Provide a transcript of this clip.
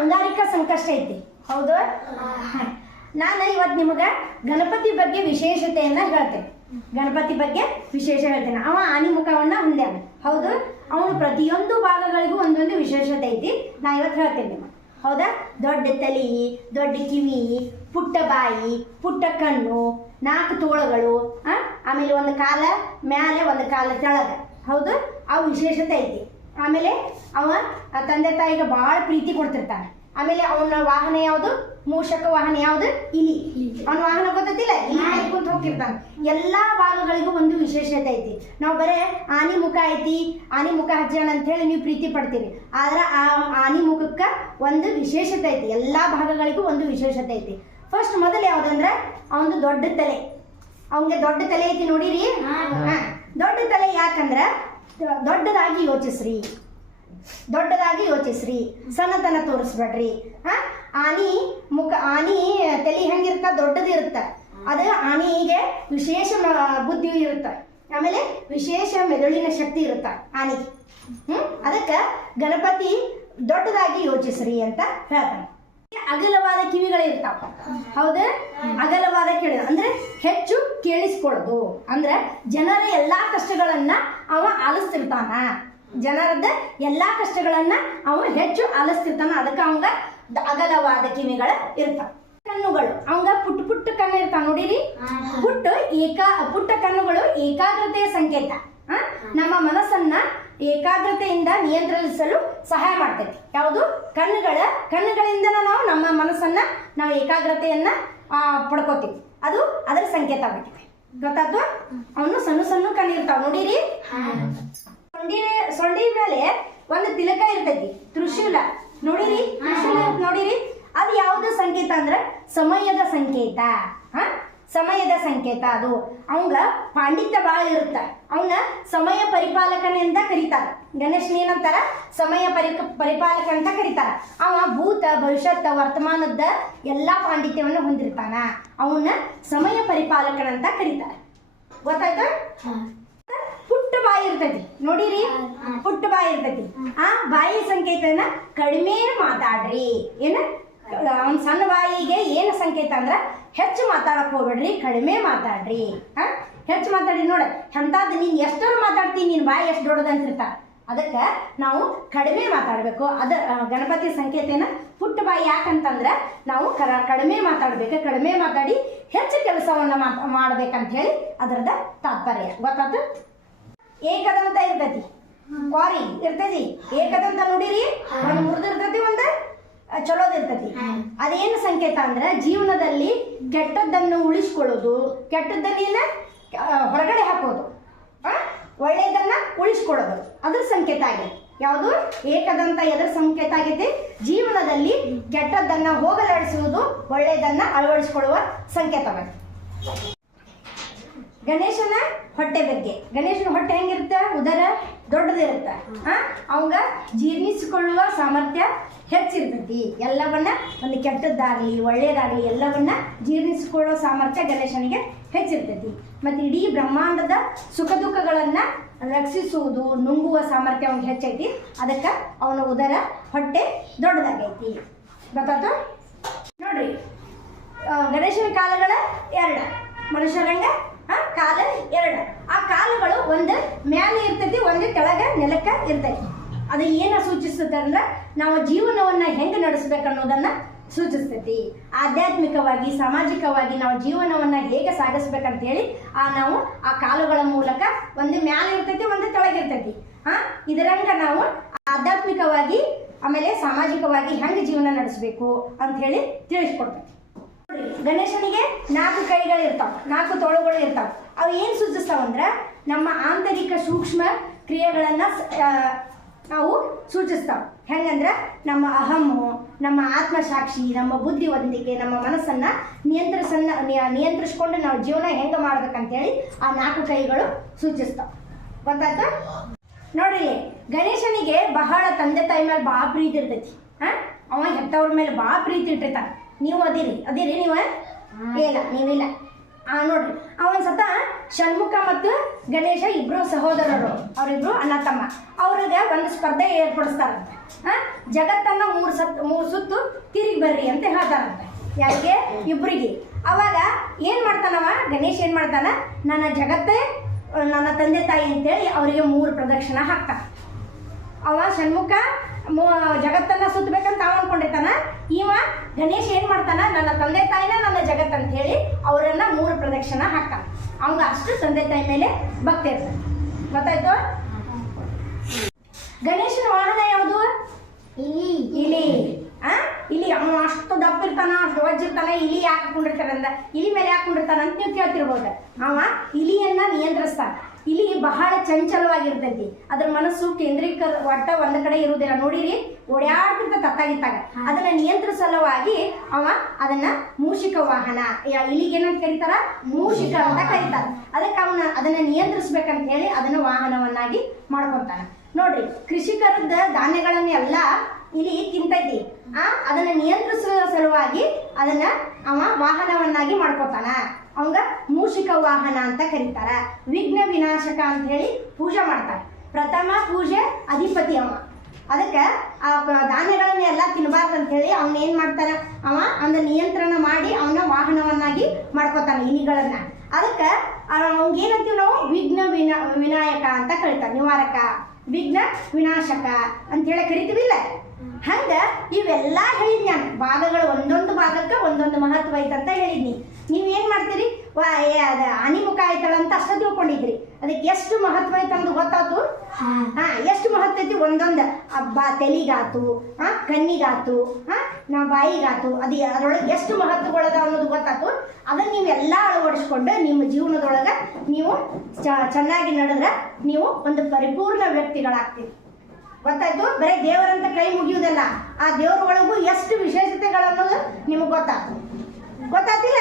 ಅಂಗಾರಿಕ ಸಂಕಷ್ಟ ಐತಿ. ಹೌದು? ನಾನು ಇವತ್ತು ನಿಮಗೆ ಗಣಪತಿ ಬಗ್ಗೆ ವಿಶೇಷತೆಯನ್ನ ಹೇಳ್ತೇನೆ. ಗಣಪತಿ ಬಗ್ಗೆ ವಿಶೇಷ ಹೇಳ್ತೇನೆ. ಅವ ಆನಿ ಮುಖವನ್ನ ಹೊಂದ್ಯಾನ. ಹೌದು? ಅವನು ಪ್ರತಿಯೊಂದು ಭಾಗಗಳಿಗೂ ಒಂದೊಂದು ವಿಶೇಷತೆ ಐತಿ. ನಾ ಇವತ್ತು ಹೇಳ್ತೇನೆ ನಿಮಗೆ. ಹೌದಾ? ದೊಡ್ಡ ತಲೆ, ದೊಡ್ಡ ಕಿವಿ, ಪುಟ್ಟ ಬಾಯಿ, ಪುಟ್ಟ ಕಣ್ಣು, ನಾಲ್ಕು ತೋಳುಗಳು, ಆ? ಆಮೇಲೆ ಒಂದು ಕಾಲ, ಮ್ಯಾಲೆ ಒಂದು ಕಾಲ ತೆಳಗ. ಹೌದು? ಅವು ವಿಶೇಷತೆ ಐತಿ. ಆಮೇಲೆ ಅವ ತಂದೆ ತಾಯಿಗೆ ಭಾಳ ಪ್ರೀತಿ ಕೊಡ್ತಿರ್ತಾನೆ. ಆಮೇಲೆ ಅವನ ವಾಹನ ಯಾವುದು? ಮೂಷಕ ವಾಹನ ಯಾವುದು? ಇಲಿ. ಅವನ ವಾಹನ ಗೊತ್ತಿಲ್ಲ ಇಲಿ ಕುಂತು ಹೋಗ್ತಿರ್ತಾನೆ. ಎಲ್ಲಾ ಭಾಗಗಳಿಗೂ ಒಂದು ವಿಶೇಷತೆ ಐತಿ. ನಾವು ಬರೇ ಆನಿ ಮುಖ ಐತಿ ಆನಿ ಮುಖ ಹಚ್ಚೋಣ ಅಂತ ಹೇಳಿ ನೀವು ಪ್ರೀತಿ ಪಡ್ತೀರಿ. ಆದ್ರೆ ಆ ಆನಿ ಮುಖಕ್ಕ ಒಂದು ವಿಶೇಷತೆ ಐತಿ. ಎಲ್ಲಾ ಭಾಗಗಳಿಗೂ ಒಂದು ವಿಶೇಷತೆ ಐತಿ. ಫಸ್ಟ್ ಮೊದಲು ಯಾವ್ದಂದ್ರೆ ಅವನು ದೊಡ್ಡ ತಲೆ. ಅವನಿಗೆ ದೊಡ್ಡ ತಲೆ ಐತಿ ನೋಡಿರಿ. ದೊಡ್ಡ ತಲೆ ಯಾಕಂದ್ರ ದೊಡ್ಡದಾಗಿ ಯೋಚಿಸ್ರಿ. ದೊಡ್ಡದಾಗಿ ಯೋಚಿಸ್ರಿ. ಸಣ್ಣತನ ತೋರಿಸ್ಬೇಡ್ರಿ. ಹಾ? ಆನಿ ಮುಖ, ಆನಿ ತಲೆ ಹೆಂಗಿರ್ತ ದೊಡ್ಡದಿರುತ್ತ. ಅದು ಆನಿಗೆ ವಿಶೇಷ ಬುದ್ಧಿ ಇರುತ್ತ. ಆಮೇಲೆ ವಿಶೇಷ ಮೆದುಳಿನ ಶಕ್ತಿ ಇರುತ್ತ ಆನಿಗೆ. ಹ್ಮ್? ಅದಕ್ಕೆ ಗಣಪತಿ ದೊಡ್ಡದಾಗಿ ಯೋಚಿಸ್ರಿ ಅಂತ ಹೇಳ್ತಾನೆ. ಅಗಲವಾದ ಕಿವಿಗಳು ಇರ್ತಾವ ಹೌದ? ಅಗಲವಾದ ಕಿವಿ ಅಂದ್ರೆ ಹೆಚ್ಚು ಕೇಳಿಸ್ಕೊಳ್ಳೋದು ಅಂದ್ರೆ ಜನರ ಎಲ್ಲಾ ಕಷ್ಟಗಳನ್ನ ಅವ ಆಲಿಸ್ತಿರ್ತಾನ. ಜನರದ ಎಲ್ಲಾ ಕಷ್ಟಗಳನ್ನ ಅವ ಹೆಚ್ಚು ಆಲಿಸ್ತಿರ್ತಾನ. ಅದಕ್ಕೆ ಅವಂಗ ಅಗಲವಾದ ಕಿವಿಗಳ ಇರ್ತಾವ ಕಣ್ಣುಗಳು ಅವಂಗ ಪುಟ್ಟ ಪುಟ್ಟ ಕಣ್ಣು ಇರ್ತಾವ ನೋಡಿರಿ? ಪುಟ್ಟ ಏಕಾ ಪುಟ್ಟ ಕಣ್ಣುಗಳು ಏಕಾಗ್ರತೆಯ ಸಂಕೇತ? ನಮ್ಮ ಮನಸ್ಸನ್ನ ಏಕಾಗ್ರತೆಯಿಂದ ನಿಯಂತ್ರಿಸಲು ಸಹಾಯ ಮಾಡ್ತೈತಿ. ಯಾವುದು? ಕಣ್ಣುಗಳ ಕಣ್ಣುಗಳಿಂದ ನಾವು ನಮ್ಮ ಮನಸ್ಸನ್ನ ನಾವು ಏಕಾಗ್ರತೆಯನ್ನ ಪಡ್ಕೋತೀವಿ. ಅದು ಅದರ ಸಂಕೇತ ಆಗಿದೆ ಗೊತ್ತಾದ್ವಾ ಅವನು ಸಣ್ಣ ಸಣ್ಣ ಕಣ್ಣು ಇರ್ತಾವ, ನೋಡಿರಿ? ಸೊಂಡಿ ಸೊಂಡಿ ಮೇಲೆ ಒಂದು ತಿಲಕ ಇರ್ತೈತಿ ತ್ರಿಶೂಲ ನೋಡಿರಿ? ತ್ರಿಶೂಲ ನೋಡಿರಿ? ಅದು ಯಾವ್ದು ಸಂಕೇತ ಅಂದ್ರೆ ಸಮಯದ ಸಂಕೇತ. ಸಮಯದ ಸಂಕೇತ ಅದು. ಅವಂಗ ಪಾಂಡಿತ್ಯ ಭಾಳ ಇರುತ್ತ. ಅವನ ಸಮಯ ಪರಿಪಾಲಕನೆಂದ ಕರೀತಾರ. ಗಣೇಶನ ಏನಂತಾರ? ಸಮಯ ಪರಿ ಪರಿಪಾಲಕ ಅಂತ ಕರೀತಾರ. ಅವ ಭೂತ ಭವಿಷ್ಯತ್ ವರ್ತಮಾನದ ಎಲ್ಲಾ ಪಾಂಡಿತ್ಯವನ್ನು ಹೊಂದಿರ್ತಾನ. ಅವನ ಸಮಯ ಪರಿಪಾಲಕನಂತ ಕರೀತಾರ. ಗೊತ್ತಾಯ್ತಾ? ಪುಟ್ಟ ಬಾಯಿ ಇರ್ತೈತಿ. ನೋಡಿರಿ? ಪುಟ್ಟ ಬಾಯಿ ಇರ್ತೈತಿ. ಆ ಬಾಯಿ ಸಂಕೇತನ ಕಡಿಮೆ ಮಾತಾಡ್ರಿ. ಏನ? ಅವ್ನ ಸಣ್ಣ ಬಾಯಿಗೆ ಏನು ಸಂಕೇತ ಅಂದ್ರೆ ಹೆಚ್ಚು ಮಾತಾಡಕ್ಕೆ ಹೋಗ್ಬೇಡ್ರಿ, ಕಡಿಮೆ ಮಾತಾಡ್ರಿ. ಹಾಂ ಹೆಚ್ಚು ಮಾತಾಡಿ ನೋಡ, ಎಂತಾದ್ ನೀನ್ ಎಷ್ಟೋರು ಮಾತಾಡ್ತೀನಿ ನಿನ್ ಬಾಯಿ ಎಷ್ಟು ದೊಡ್ಡದಂತಿರ್ತಾರ ಅದಕ್ಕೆ ನಾವು ಕಡಿಮೆ ಮಾತಾಡಬೇಕು. ಅದ ಗಣಪತಿ ಸಂಕೇತನ ಪುಟ್ಟ ಬಾಯಿ ಯಾಕಂತಂದ್ರೆ ನಾವು ಕರ, ಕಡಿಮೆ ಮಾತಾಡ್ಬೇಕು, ಕಡಿಮೆ ಮಾತಾಡಿ ಹೆಚ್ಚು ಕೆಲಸವನ್ನ ಮಾಡ್- ಮಾಡ್ಬೇಕಂತ ಹೇಳಿ ಅದರದ ತಾತ್ಪರ್ಯ. ಗೊತ್ತಾತು? ಏಕದಂತ ಇರ್ತೈತಿ. ಕ್ವಾರಿ, ಇರ್ತೈತಿ. ಏಕದಂತ ನೋಡಿರಿ ಒಂದು ಮುರಿದಿರ್ತೈತಿ ಒಂದು. ಚಲೋದ್ ಇರ್ತೈತಿ ಅದೇನು ಸಂಕೇತ ಅಂದ್ರೆ ಜೀವನದಲ್ಲಿ ಕೆಟ್ಟದ್ದನ್ನು ಉಳಿಸ್ಕೊಳ್ಳೋದು ಕೆಟ್ಟದ್ದನ್ನ ಹೊರಗಡೆ ಹಾಕೋದು? ಒಳ್ಳೆಯದನ್ನ ಉಳಿಸ್ಕೊಳ್ಳೋದು. ಅದ್ರ ಸಂಕೇತ ಆಗೈತಿ ಯಾವುದು? ಏಕದಂತ ಎದ್ರ ಸಂಕೇತ ಆಗೈತಿ ಜೀವನದಲ್ಲಿ ಕೆಟ್ಟದ್ದನ್ನ ಹೋಗಲಾಡಿಸುವುದು ಒಳ್ಳೆಯದನ್ನ ಅಳವಡಿಸಿಕೊಳ್ಳುವ ಸಂಕೇತವಾಗಿದೆ. ಗಣೇಶನ ಹೊಟ್ಟೆ ಬಗ್ಗೆ. ಗಣೇಶನ ಹೊಟ್ಟೆ ಹೆಂಗಿರುತ್ತೆ? ಉದರ ದೊಡ್ಡದಿರುತ್ತೆ. ಆ? ಅವಂಗ ಜೀರ್ಣಿಸಿಕೊಳ್ಳುವ ಸಾಮರ್ಥ್ಯ ಹೆಚ್ಚಿರ್ತೈತಿ. ಎಲ್ಲವನ್ನ ಒಂದು ಕೆಟ್ಟದ್ದಾಗಲಿ ಒಳ್ಳೇದಾಗಲಿ ಎಲ್ಲವನ್ನ ಜೀರ್ಣಿಸಿಕೊಳ್ಳೋ ಸಾಮರ್ಥ್ಯ ಗಣೇಶನಿಗೆ ಹೆಚ್ಚಿರ್ತೈತಿ. ಮತ್ತು ಇಡೀ ಬ್ರಹ್ಮಾಂಡದ ಸುಖ ದುಃಖಗಳನ್ನ ರಕ್ಷಿಸುವುದು, ನುಂಗುವ ಸಾಮರ್ಥ್ಯ ಅವ್ನಿಗೆ ಹೆಚ್ಚೈತಿ. ಅದಕ್ಕೆ ಅವನ ಉದರ ಹೊಟ್ಟೆ ದೊಡ್ಡದಾಗೈತಿ. ಗೊತ್ತಾಯ್ತು? ನೋಡ್ರಿ. ಗಣೇಶನ ಕಾಲಗಳ ಎರಡು. ಮನುಷ್ಯರಂಗ ಕಾಲ ಎರಡು. ಆ ಕಾಲುಗಳು ಒಂದು ಮ್ಯಾಲೆ ಇರ್ತೈತಿ, ಒಂದು ಕೆಳಗ ನೆಲಕ್ಕ ಇರ್ತೈತಿ. ಅದು ಏನ ಸೂಚಿಸುತ್ತೆ ಅಂದ್ರೆ ನಾವು ಜೀವನವನ್ನ ಹೆಂಗೆ ನಡೆಸ್ಬೇಕು ಅನ್ನೋದನ್ನ ಸೂಚಿಸ್ತೈತಿ. ಆಧ್ಯಾತ್ಮಿಕವಾಗಿ, ಸಾಮಾಜಿಕವಾಗಿ ನಾವು ಜೀವನವನ್ನ ಹೇಗೆ ಸಾಗಿಸ್ಬೇಕಂತ ಹೇಳಿ ಆ ನಾವು ಆ ಕಾಲುಗಳ ಮೂಲಕ ಒಂದು ಮ್ಯಾಲೆ ಇರ್ತೈತಿ, ಒಂದು ಕೆಳಗಿರ್ತೈತಿ ಆ, ಇದರಂಗ ನಾವು ಆಧ್ಯಾತ್ಮಿಕವಾಗಿ, ಆಮೇಲೆ ಸಾಮಾಜಿಕವಾಗಿ ಹೆಂಗೆ ಜೀವನ ನಡೆಸಬೇಕು ಅಂತ ಹೇಳಿ ತಿಳಿಸ್ಕೊಡ್ತೈತಿ ಗಣೇಶನಿಗೆ ನಾಲ್ಕು ಕೈಗಳು ಇರ್ತಾವ, ನಾಲ್ಕು ತೋಳುಗಳು ಇರ್ತಾವ. ಅವು ಏನು ಸೂಚಿಸ್ತಾವಂದ್ರ ನಮ್ಮ ಆಂತರಿಕ ಸೂಕ್ಷ್ಮ ಕ್ರಿಯೆಗಳನ್ನ ಅವು ಸೂಚಿಸ್ತಾವ. ಹೆಂಗಂದ್ರ ನಮ್ಮ ಅಹಮ್ಮು ನಮ್ಮ ಆತ್ಮಸಾಕ್ಷಿ, ನಮ್ಮ ಬುದ್ಧಿವಂತಿಕೆ, ನಮ್ಮ ಮನಸ್ಸನ್ನ ನಿಯಂತ್ರಿಸನ್ನ, ನಿಯ- ನಿಯಂತ್ರಿಸ್ಕೊಂಡು ನಾವು ಜೀವನ ಹೆಂಗೆ ಮಾಡ್ಬೇಕಂತೇಳಿ ಆ ನಾಲ್ಕು ಕೈಗಳು ಸೂಚಿಸ್ತಾವ. ಗೊತ್ತಾಯ್ತಾ? ನೋಡ್ರಿ ಗಣೇಶನಿಗೆ ಬಹಳ ತಂದೆ ತಾಯಿ ಮೇಲೆ ಭಾಳ ಪ್ರೀತಿ ಇರ್ತೈತಿ. ಹಾ? ಅವ ಹೆತ್ತವ್ರ ಮೇಲೆ ಭಾಳ ಪ್ರೀತಿ ಇಟ್ಟಿರ್ತಾನ. ನೀವು ಅದಿರಿ ಅದಿರಿ ನೀವು ಇಲ್ಲ ನೀವಿಲ್ಲ. ಆ ನೋಡ್ರಿ ಅವನ್ ಸತ ಷಣ್ಮುಖ ಮತ್ತು ಗಣೇಶ ಇಬ್ರು ಸಹೋದರರು. ಅವರಿಬ್ರು ಅಣ್ಣ ತಮ್ಮ. ಅವ್ರಿಗೆ ಒಂದು ಸ್ಪರ್ಧೆ ಏರ್ಪಡಿಸ್ತಾರಂತೆ. ಹಾ? ಜಗತ್ತನ್ನ ಮೂರು ಸತ್ ಮೂರು ಸುತ್ತು ತಿರುಗಿ ಬರ್ರಿ ಅಂತ ಹೇಳ್ತಾರಂತೆ. ಯಾಕೆ ಇಬ್ಬರಿಗೆ ಅವಾಗ ಏನು ಮಾಡ್ತಾನವ? ಗಣೇಶ್ ಏನು ಮಾಡ್ತಾನ? ನನ್ನ ಜಗತ್ತೇ ನನ್ನ ತಂದೆ ತಾಯಿ ಅಂತೇಳಿ ಅವರಿಗೆ ಮೂರು ಪ್ರದಕ್ಷಿಣ ಹಾಕ್ತಾನ. ಅವ ಷಣ್ಮುಖ ಜಗತ್ತನ್ನ ಸುತ್ತಬೇಕಂತ ಅವ ಅನ್ಕೊಂಡಿರ್ತಾನ. ಇವ ಗಣೇಶ್ ಏನ್ ಮಾಡ್ತಾನ? ನನ್ನ ತಂದೆ ತಾಯಿನ ನನ್ನ ಜಗತ್ ಅಂತ ಹೇಳಿ ಅವರನ್ನ ಮೂರು ಪ್ರದಕ್ಷಿಣ ಹಾಕ್ತಾನ. ಅವಂಗ ಅಷ್ಟು ತಂದೆ ತಾಯಿ ಮೇಲೆ ಭಕ್ತಿ ಇರ್ತಾನೆ ಗೊತ್ತಾಯ್ತು? ಗಣೇಶನ ವಾಹನ ಯಾವುದು? ಇಲಿ. ಇಲಿ. ಅಷ್ಟು ದಪ್ಪ ಇರ್ತಾನ, ಅಷ್ಟು ವಜ್ಜಿರ್ತಾನ ಇಲಿ ಯಾಕೆ ಹಾಕೊಂಡಿರ್ತಾರ ಅಂದ. ಇಲಿ ಮೇಲೆ ಹಾಕೊಂಡಿರ್ತಾನ ಅಂತ ನೀವು ಕೇಳ್ತಿರ್ಬೋದು. ಅವ ಇಲಿಯನ್ನ ನಿಯಂತ್ರಿಸ್ತಾನ. ಇಲಿ ಬಹಳ ಚಂಚಲವಾಗಿರ್ತೈತಿ. ಅದ್ರ ಮನಸ್ಸು ಕೇಂದ್ರೀಕರ ಒಟ್ಟ ಒಂದ್ ಕಡೆ ಇರುವುದಿಲ್ಲ. ನೋಡಿರಿ ಓಡಾಡ್ತಿರ್ತ ತತ್ತಾಗಿತ್ತಾಗ. ಅದನ್ನ ನಿಯಂತ್ರಿಸಲುವಾಗಿ ಅವ ಅದನ್ನ ಮೂಷಿಕ ವಾಹನ ಇಲಿಗೆ ಏನಂತ ಕರೀತಾರ? ಮೂಷಿಕ ಅಂತ ಕರೀತಾರ. ಅದಕ್ಕೆ ಅವನ ಅದನ್ನ ನಿಯಂತ್ರಿಸ್ಬೇಕಂತ ಹೇಳಿ ಅದನ್ನ ವಾಹನವನ್ನಾಗಿ ಮಾಡ್ಕೊಂತಾನ. ನೋಡ್ರಿ ಕೃಷಿಕರದ ಧಾನ್ಯಗಳನ್ನೆಲ್ಲ ಇಲ್ಲಿ ತಿಂತೈತಿ. ಆ, ಅದನ್ನ ನಿಯಂತ್ರಿಸುವ ಸಲುವಾಗಿ ಅದನ್ನ ಅವ ವಾಹನವನ್ನಾಗಿ ಮಾಡ್ಕೊತಾನ. ಅವಂಗ ಮೂಷಿಕ ವಾಹನ ಅಂತ ಕರೀತಾರ. ವಿಘ್ನ ವಿನಾಶಕ ಅಂತ ಹೇಳಿ ಪೂಜೆ ಮಾಡ್ತಾರೆ. ಪ್ರಥಮ ಪೂಜೆ ಅಧಿಪತಿ ಅವ. ಅದಕ್ಕೆ ಆ ಧಾನ್ಯಗಳನ್ನೆಲ್ಲ ತಿನ್ನಬಾರ್ದು ಅಂತ ಹೇಳಿ ಅವನ್ ಏನ್ ಮಾಡ್ತಾನ? ಅವ ಅವನ ನಿಯಂತ್ರಣ ಮಾಡಿ ಅವನ ವಾಹನವನ್ನಾಗಿ ಮಾಡ್ಕೋತಾನೆ ಇಲಿಗಳನ್ನ. ಅದಕ್ಕೆ ಏನಂತೀವಿ ನಾವು? ವಿಘ್ನ ವಿನ, ವಿನಾಯಕ ಅಂತ ಕರೀತಾರೆ. ನಿವಾರಕ, ವಿಘ್ನ ವಿನಾಶಕ ಅಂತ ಹೇಳಿ ಕರಿತೀವಿಲ್ಲ? ಹಂಗ ಇವೆಲ್ಲ ಹೇಳಿದ್ ನಾನು. ಭಾಗಗಳು ಒಂದೊಂದು ಭಾಗಕ್ಕೆ ಒಂದೊಂದು ಮಹತ್ವ ಐತಂತ ಹೇಳಿದ್ನಿ. ನೀವ್ ಏನ್ ಮಾಡ್ತೀರಿ? ವಾ ಅನಿಮುಖ ಆಯ್ತಳ ಅಂತ ಅಷ್ಟ ತಿಳ್ಕೊಂಡಿದ್ರಿ. ಅದಕ್ಕೆ ಎಷ್ಟು ಮಹತ್ವ ಐತೆ ಅನ್ನೋದು ಗೊತ್ತಾತು? ಹಾ. ಎಷ್ಟು ಮಹತ್ವ ಐತಿ? ಒಂದೊಂದು. ಹಬ್ಬ ತೆಲಿಗಾತು ಹಾ ಕಣ್ಣಿಗಾತು ಹಾ ನಾ ಬಾಯಿಗಾತು ಅದು ಅದ್ರೊಳಗೆ ಎಷ್ಟು ಮಹತ್ವಗಳದ ಅನ್ನೋದು ಗೊತ್ತಾತು. ಅದನ್ನ ನೀವೆಲ್ಲ ಅಳವಡಿಸ್ಕೊಂಡು ನಿಮ್ಮ ಜೀವನದೊಳಗೆ ನೀವು ಚೆನ್ನಾಗಿ ನಡೆದ್ರೆ ನೀವು ಒಂದು ಪರಿಪೂರ್ಣ ವ್ಯಕ್ತಿಗಳಾಗ್ತೀರಿ. ಗೊತ್ತಾಯ್ತು? ಬರೀ ದೇವರಂತ ಕೈ ಮುಗಿಯುವುದಲ್ಲ. ಆ ದೇವರ ಒಳಗೂ ಎಷ್ಟು ವಿಶೇಷತೆಗಳನ್ನೋದು ನಿಮಗೆ ಗೊತ್ತಾಗ್ತದೆ ಗೊತ್ತಾತಿಲ್ಲ